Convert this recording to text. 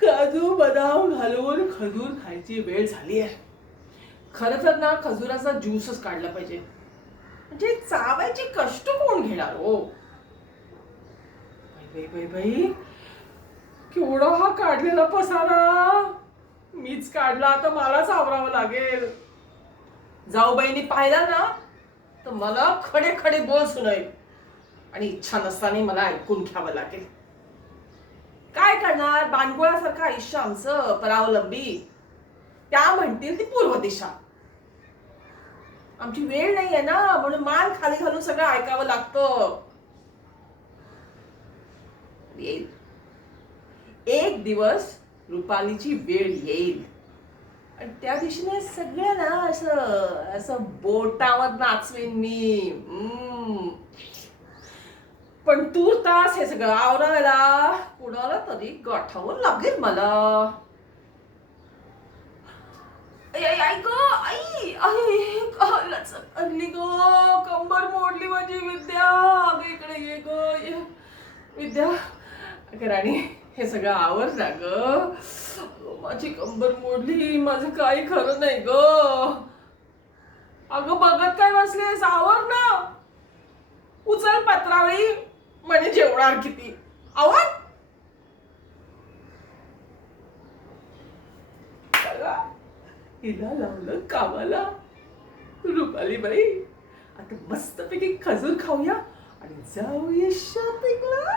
काजू बदाम घालून खजूर खायची वेळ झाली आहे. खरं तर ना खजुराचा ज्यूसच काढला पाहिजे. म्हणजे चावायचे कष्ट कोण घेणार हो. बाई बाई बाई, केवढा हा काढलेला पसारा. मीच काढला, आता मलाच आवरावं लागेल. जाऊबाईंनी पाहिला ना तर मला खडे खडे बोल सुनाईल आणि इच्छा नसताना मला ऐकून घ्यावं लागेल. काय करणार, बांडगुळासारखं आयुष्य आमचं परावलंबी. त्या म्हणतील ती पूर्व दिशा. आमची वेळ नाहीये ना, म्हणून मान खाली घालून सगळं ऐकावं लागतं. येईल एक दिवस रुपालीची वेळ येईल आणि त्या दिवशीने सगळ्यांना असं असं बोटावर नाचवेन मी. पण तू तास हे सगळं आवरायला कुणाला तरी गाठावं लागेल मला. आई ग, आई आई लचकली ग, कंबर मोडली माझी. विद्या अगं इकडे ये ग विद्या. अगं राणी, हे सगळं आवर ना ग. माझी कंबर मोडली, माझं काही खरं नाही ग. अगं बघत काय बसलीस, आवर ना. उचल पत्रावळी, म्हणजे जेवणार किती. आवर. हिला लावलं कामाला. रुपाली बाई, आता मस्तपैकी खजूर खाऊया आणि जाऊया शॉपिंगला.